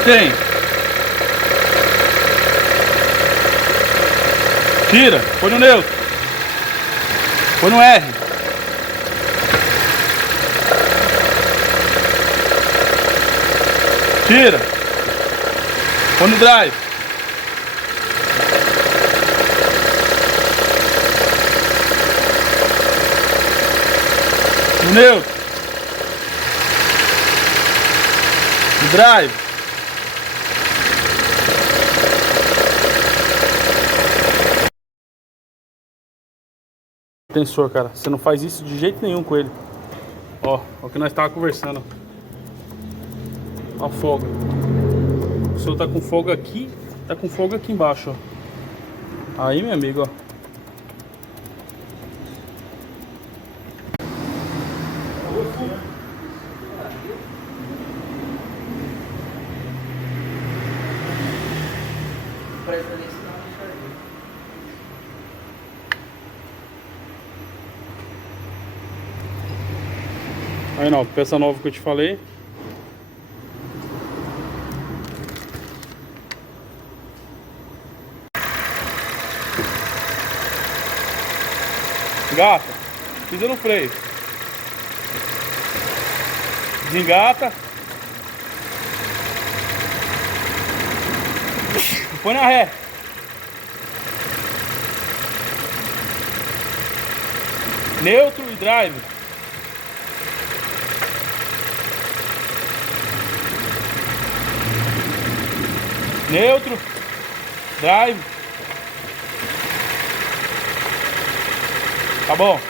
Mantém. Tira. Põe no neutro. Põe no R. Tira. Põe no drive. No neutro. No drive. Tensor, cara. Você não faz isso de jeito nenhum com ele. Ó, o que nós tava conversando. Ó a folga. O seu tá com folga aqui, tá com folga aqui embaixo, ó. Aí, meu amigo, ó. Aí não, peça nova que eu te falei. Engata, pisa no freio. Desengata. Põe na ré. Neutro e drive. Neutro, drive. Tá bom.